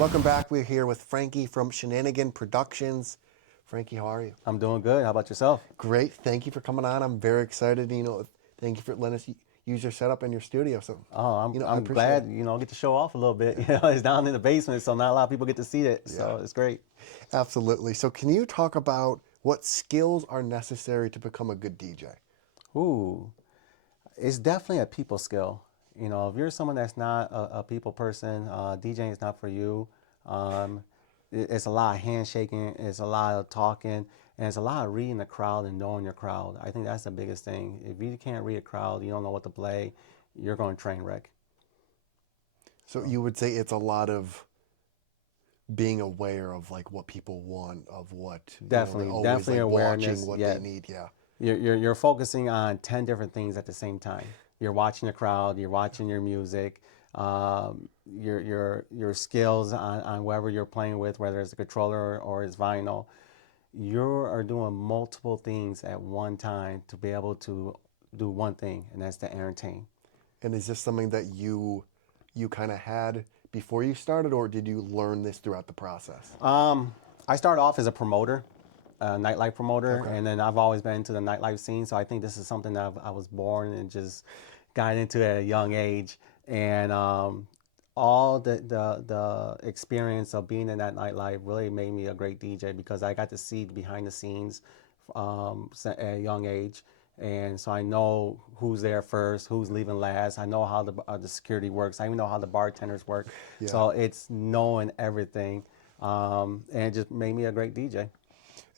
Welcome back. We're here with Franki from Shenanigans Productions. Franki, how are you? I'm doing good. How about yourself? Great. Thank you for coming on. I'm very excited. Thank you for letting us use your setup in your studio. So, Oh, I I'm appreciate glad, it. get to show off a little bit. It's down in the basement, so not a lot of people get to see it. Yeah, So it's great. absolutely. So, can you talk about what skills are necessary to become a good DJ? Ooh, it's definitely a people skill. If you're someone that's not a people person, DJing is not for you. Um, it's a lot of handshaking, it's a lot of talking, and it's a lot of reading the crowd and knowing your crowd. I think that's the biggest thing. If you can't read a crowd, you don't know what to play, you're going to train wreck. So, you would say it's a lot of being aware of like what people want, of what they're Definitely, always definitely like watching awareness. what they Yeah, need. Yeah. you're focusing on 10 different things at the same time. You're watching the crowd, you're watching your music, your skills on whoever you're playing with, whether it's a controller or it's vinyl. You are doing multiple things at one time to be able to do one thing, and that's to entertain. And is this something that you kind of had before you started, or did you learn this throughout the process? I started off as a promoter, a nightlife promoter, Okay. and then I've always been into the nightlife scene. So I think this is something that I was born and just got into at a young age. And all the experience of being in that nightlife really made me a great DJ because I got to see behind the scenes at a young age. And so I know who's there first, who's leaving last. I know how the security works. I even know how the bartenders work. Yeah. So it's knowing everything, and it just made me a great DJ.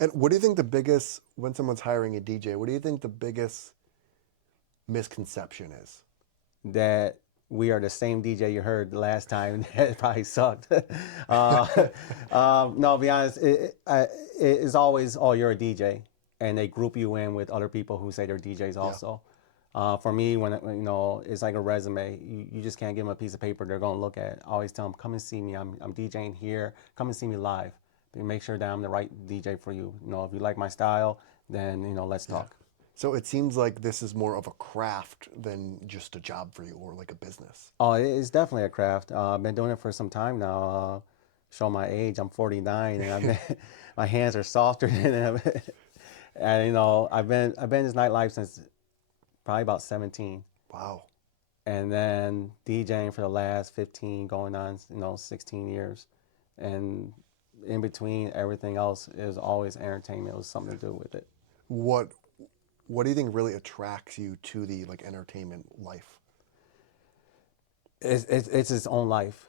And what do you think the biggest, when someone's hiring a DJ, what do you think the biggest misconception is? That we are the same DJ you heard the last time. That probably sucked. uh, no, to be honest, it's always, oh, you're a DJ, and they group you in with other people who say they're DJs Yeah. also. For me, it's like a resume. You just can't give them a piece of paper they're gonna look at. I always tell them, come and see me. I'm DJing here. Come and see me live. Make sure that I'm the right DJ for you. If you like my style, then let's Yeah. talk. So it seems like this is more of a craft than just a job for you or like a business. Oh, it's definitely a craft. I've been doing it for some time now. Show my age, I'm 49, and my hands are softer than them. And I've been in this nightlife since probably about 17, Wow. and then DJing for the last 15, going on 16 years, and in between everything else is always entertainment. It was something to do with it. What what do you think really attracts you to the like entertainment life? It's its own life.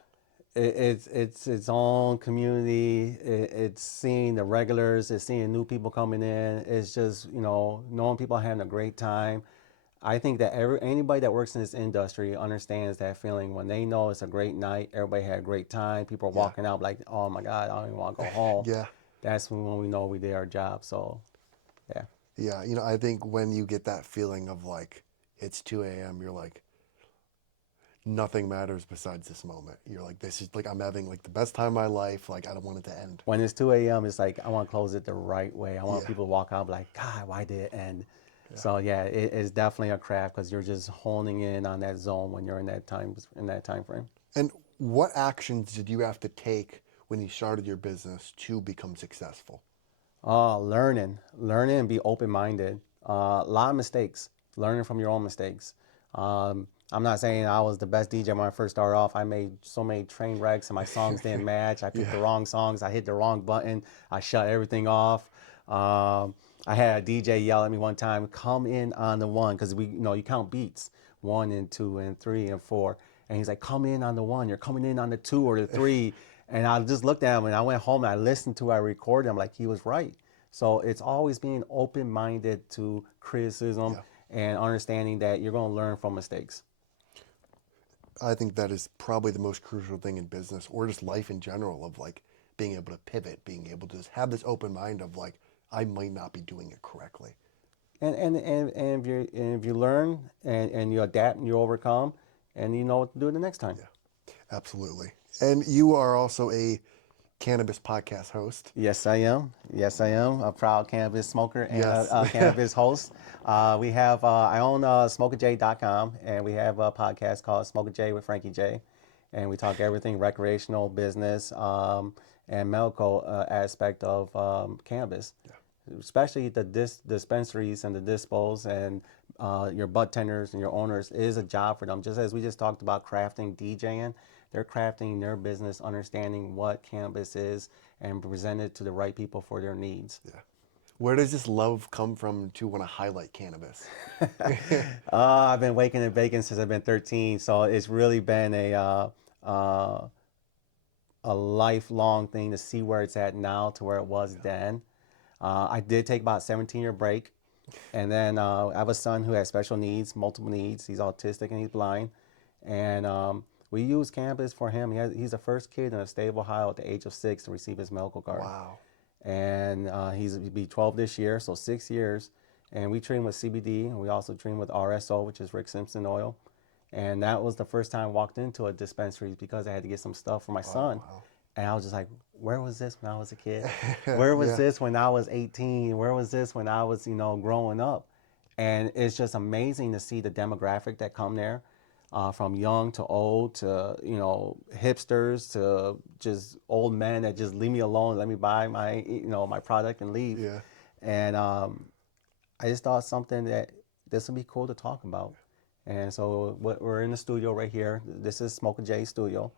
It's its own community. It's seeing the regulars. It's seeing new people coming in. It's just knowing people having a great time. I think that anybody that works in this industry understands that feeling when they know it's a great night. Everybody had a great time. People are Yeah. walking out like, oh my God, I don't even want to go home. Yeah. That's when we know we did our job. So yeah. Yeah. I think when you get that feeling of like it's 2 a.m., you're like, nothing matters besides this moment. You're like, this is like, I'm having like the best time of my life. Like, I don't want it to end. When it's 2 a.m., it's like I want to close it the right way. I want Yeah. people to walk out like, God, why did it end? Yeah. So yeah, it is definitely a craft because you're just honing in on that zone when you're in that time frame. And what actions did you have to take when you started your business to become successful? Learning, and be open minded. A lot of mistakes. Learning from your own mistakes. I'm not saying I was the best DJ when I first started off. I made so many train wrecks and my songs didn't match. I picked the Yeah. wrong songs. I hit the wrong button. I shut everything off. I had a DJ yell at me one time, "Come in on the one," because you count beats, 1 and 2 and 3 and 4, and he's like, "Come in on the one. You're coming in on the 2 or the 3." And I just looked at him and I went home and I listened to it, I recorded him like he was right. So it's always being open minded to criticism Yeah. and understanding that you're going to learn from mistakes. I think that is probably the most crucial thing in business or just life in general of like being able to pivot, being able to just have this open mind of like, I might not be doing it correctly. And if you learn and you adapt and you overcome and you know what to do the next time. Yeah, absolutely. And you are also a cannabis podcast host. Yes, I am. Yes, I am a proud cannabis smoker and Yes. a cannabis host. I own SmokeAJ.com, and we have a podcast called Smoke a J with Frankie J. and we talk everything recreational, business, and medical aspect of cannabis, especially the dispensaries and the dispos and your bud tenders and your owners is a job for them. Just as we just talked about crafting, DJing, they're crafting their business, understanding what cannabis is, and present it to the right people for their needs. Yeah. Where does this love come from to want to highlight cannabis? I've been waking and baking since I've been 13, so it's really been a lifelong thing to see where it's at now to where it was then. I did take about a 17-year break, and then I have a son who has special needs, multiple needs. He's autistic and he's blind, and we use cannabis for him. He's the first kid in a state of Ohio at the age of 6 to receive his medical card. Wow. And he'll be 12 this year, so 6 years. And we treat him with CBD, and we also treat him with RSO, which is Rick Simpson oil. And that was the first time I walked into a dispensary because I had to get some stuff for my son. Wow. And I was just like, where was this when I was a kid? Where was this when I was 18? Where was this when I was, growing up? And it's just amazing to see the demographic that come there, from young to old to, hipsters to just old men that just leave me alone, let me buy my, my product and leave. Yeah. And I just thought something that this would be cool to talk about. And so we're in the studio right here. This is Smoke and Jaye studio.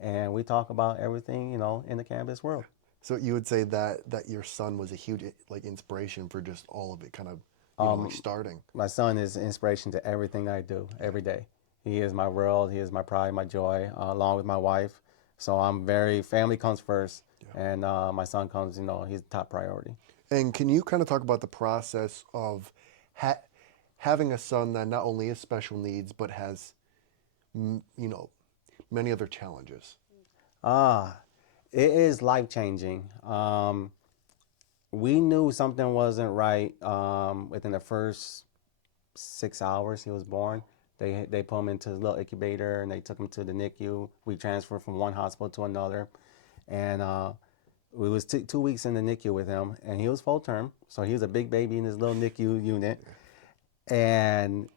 And we talk about everything, in the cannabis world. So you would say that your son was a huge inspiration for just all of it kind of starting. My son is inspiration to everything I do every day. He is my world. He is my pride, my joy, along with my wife. So family comes first, and my son comes, he's the top priority. And can you kind of talk about the process of having a son that not only has special needs, but has, many other challenges? It is life-changing. We knew something wasn't right within the first 6 hours he was born. They put him into a little incubator and they took him to the NICU. We transferred from one hospital to another. And we was 2 weeks in the NICU with him, and he was full term. So he was a big baby in his little NICU unit. And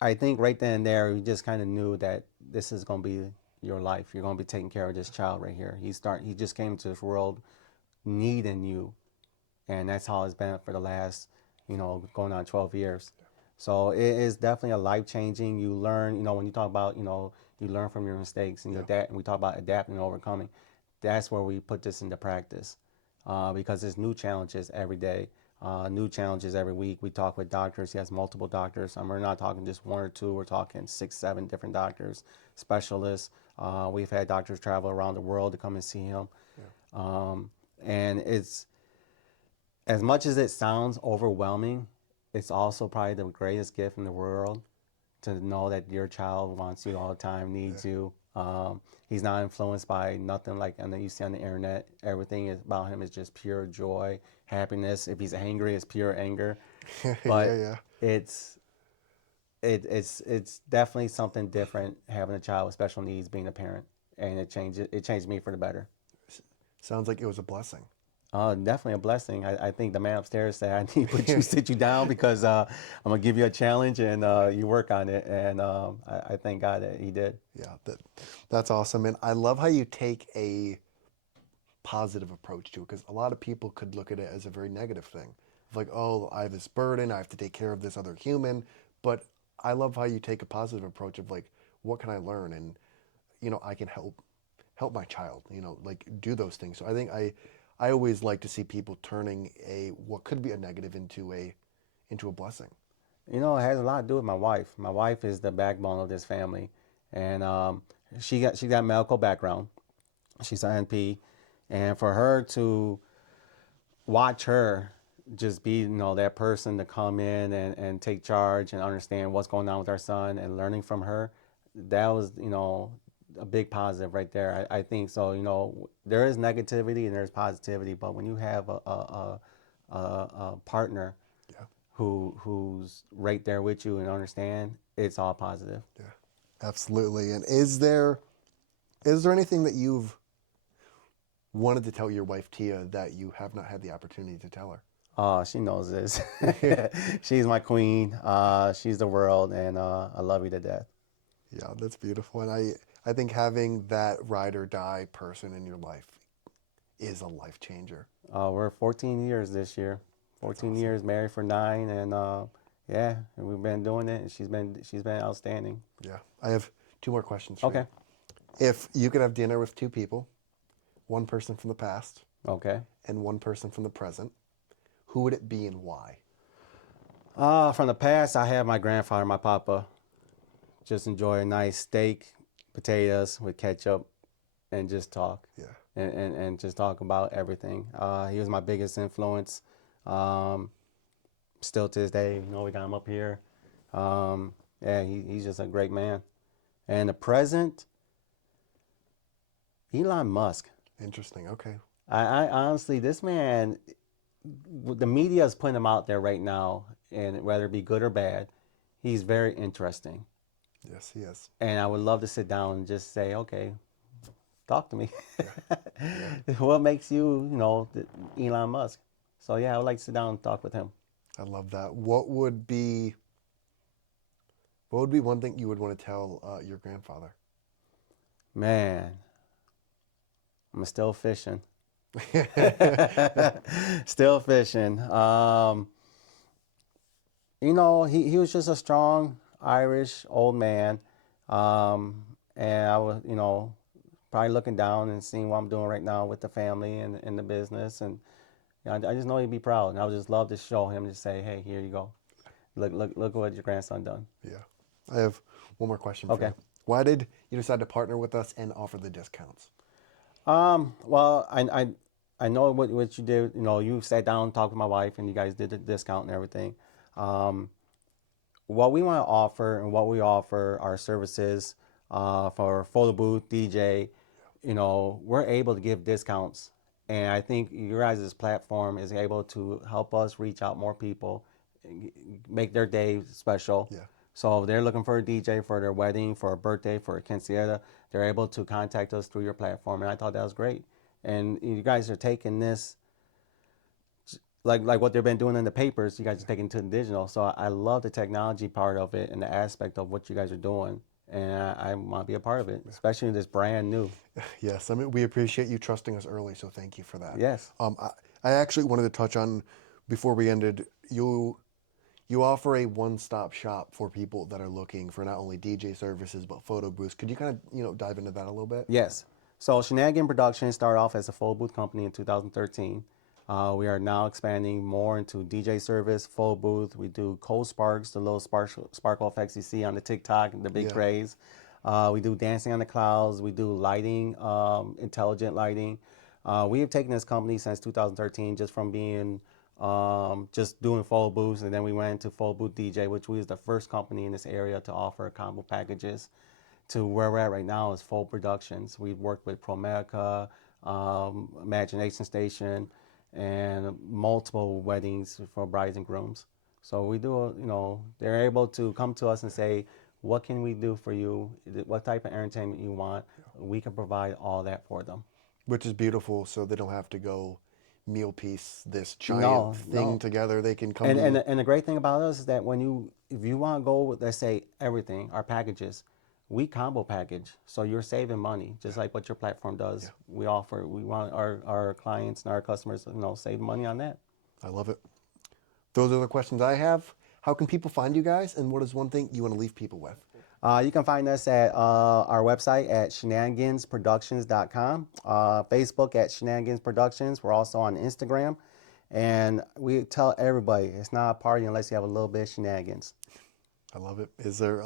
I think right then and there, we just kind of knew that this is going to be your life. You're going to be taking care of this child right here. He just came to this world needing you. And that's how it's been for the last, going on 12 years. So it is definitely a life-changing. You learn, when you talk about, you learn from your mistakes and and we talk about adapting and overcoming. That's where we put this into practice, because there's new challenges every day, new challenges every week. We talk with doctors. He has multiple doctors. We're not talking just one or two. We're talking 6, 7 different doctors, specialists. We've had doctors travel around the world to come and see him. And it's, as much as it sounds overwhelming, it's also probably the greatest gift in the world to know that your child wants you all the time, needs you. He's not influenced by nothing like you see on the internet. Everything about him is just pure joy, happiness. If he's angry, it's pure anger. But it's definitely something different having a child with special needs, being a parent, and it changed me for the better. Sounds like it was a blessing. Definitely a blessing. I think the man upstairs said, I need to sit you down because I'm going to give you a challenge and you work on it. And I thank God that he did. Yeah, that's awesome. And I love how you take a positive approach to it, because a lot of people could look at it as a very negative thing. Like, oh, I have this burden, I have to take care of this other human. But I love how you take a positive approach of like, what can I learn? And, I can help my child, do those things. So I think I always like to see people turning what could be a negative into a blessing. It has a lot to do with my wife. My wife is the backbone of this family, and she got medical background. She's an NP, and for her to watch her just be that person to come in and take charge and understand what's going on with our son and learning from her, that was a big positive right there. I think so. There is negativity and there's positivity, but when you have a partner who's right there with you and understand, it's all positive. Yeah, absolutely. And is there anything that you've wanted to tell your wife Tia that you have not had the opportunity to tell her? Oh, she knows this. She's my queen. She's the world, and I love you to death. Yeah, that's beautiful. And I I think having that ride or die person in your life is a life changer. We're 14 years this year. That's 14 awesome. years, married for 9, and yeah, and we've been doing it, and she's been outstanding. Yeah. I have two more questions for you. Okay, If you could have dinner with two people, one person from the past okay. and one person from the present, who would it be and why? From the past, I have my grandfather, my papa. Just enjoy a nice steak, potatoes with ketchup, and just talk, Yeah. and just talk about everything. He was my biggest influence. Um, Still to this day, we got him up here. Yeah, he's just a great man. And the present, Elon Musk. Interesting. Okay. I honestly, this man, the media is putting him out there right now, and whether it be good or bad, he's very interesting. Yes, he is. And I would love to sit down and just say, okay, talk to me. Yeah. Yeah. What makes you, Elon Musk? So yeah, I would like to sit down and talk with him. I love that. What would be one thing you would want to tell your grandfather? Man, I'm still fishing. Still fishing. He was just a strong Irish old man. And I was, probably looking down and seeing what I'm doing right now with the family and the business. And I just know he'd be proud. And I would just love to show him, just say, hey, here you go. Look what your grandson done. Yeah. I have one more question for Okay. you. Why did you decide to partner with us and offer the discounts? Well, I know what you did. You sat down and talked with my wife, and you guys did the discount and everything. Um, what we want to offer and what we offer our services for photo booth, DJ. We're able to give discounts, and I think your guys' platform is able to help us reach out more people, make their day special. Yeah. So if they're looking for a DJ for their wedding, for a birthday, for a quinceañera, they're able to contact us through your platform, and I thought that was great. And you guys are taking this like what they've been doing in the papers. You guys are taking it to the digital. So I love the technology part of it and the aspect of what you guys are doing, and I want to be a part of it, especially this brand new. Yes. I mean, we appreciate you trusting us early, so thank you for that. Yes. I actually wanted to touch on before we ended. You offer a one-stop shop for people that are looking for not only DJ services but photo booths. Could you kind of dive into that a little bit? Yes. So Shenanigans Productions started off as a full booth company in 2013. We are now expanding more into DJ service, full booth. We do cold sparks, the little sparkle effects you see on the TikTok, the big Yeah. craze. We do dancing on the clouds. We do lighting, intelligent lighting. We have taken this company since 2013, just from being just doing full booths, and then we went into full booth DJ, which was the first company in this area to offer combo packages. To where we're at right now is full productions. We've worked with ProMedica, Imagination Station, and multiple weddings for brides and grooms. So we do, they're able to come to us and say, what can we do for you? What type of entertainment you want? We can provide all that for them. Which is beautiful, so they don't have to go meal piece this giant No, thing no. together. They can come And, to and, you. and the great thing about us is that if you want to go with, let's say, everything, our packages, we combo package. So you're saving money, just like what your platform does. Yeah. We want our clients and our customers, save money on that. I love it. Those are the questions I have. How can people find you guys, and what is one thing you want to leave people with? You can find us at our website at shenanigansproductions.com, Facebook at Shenanigans Productions. We're also on Instagram. And we tell everybody it's not a party unless you have a little bit of shenanigans. I love it. Is there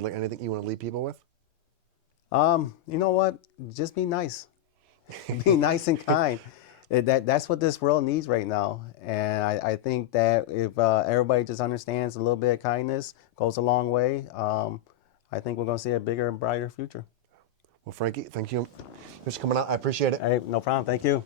like anything you want to leave people with? You know what? Just be nice. Be nice and kind. That's what this world needs right now. And I think that if everybody just understands a little bit of kindness goes a long way, I think we're going to see a bigger and brighter future. Well, Frankie, thank you for coming out. I appreciate it. Hey, no problem. Thank you.